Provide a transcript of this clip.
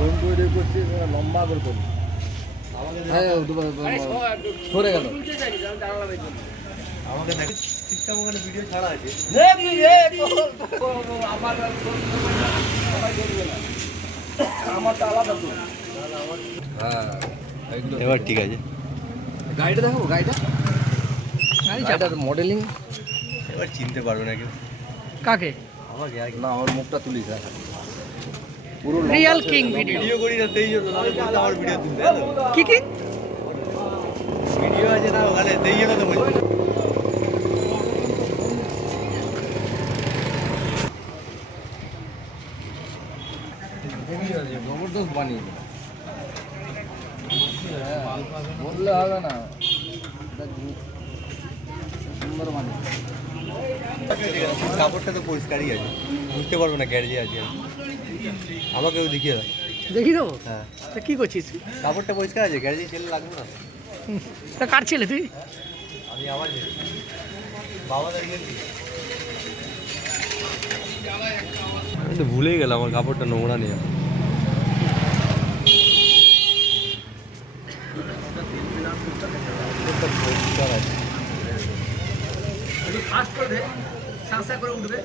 drone তৈরি করছি লম্বা করে করি সরে গেল আমাকে দেখ সিস্টেম ওখানে ভিডিও ছাড়া আছে আমারটা আলাদা তো হ্যাঁ এবার ঠিক আছে গাড়িটা দেখো গাড়িটার মডেলিং এবার চিনতে পারবে না কেউ কাকে আমাকে না আমার মুখটা তুলিস পুরো রিয়েল কিং ভিডিও করি না সেই জন্য নাহলে বলতে আমার ভিডিও তুলতে কি কি ভিডিও আছে না ওখানে সেই জন্য তো বলছি জবরদস্ত বানিয়ে বললে হবে না সুন্দর বানিয়ে কাপড়টা তো পরিষ্কারই আছে বুঝতে পারবো না গ্যারেজে আছে আমাকেও দেখিয়ে দাও দেখি দেবো হ্যাঁ তা কি করছিস কাপড়টা পরিষ্কার আছে গ্যারেজে ছেলে লাগবে না তা কার ছেলে তুই আমি আমার ছেলে বাবা দাঁড়িয়ে আমি তো ভুলেই গেলাম আমার কাপড়টা নোংরা নেই ফাস্ট করে দে সাংসা করে উঠবে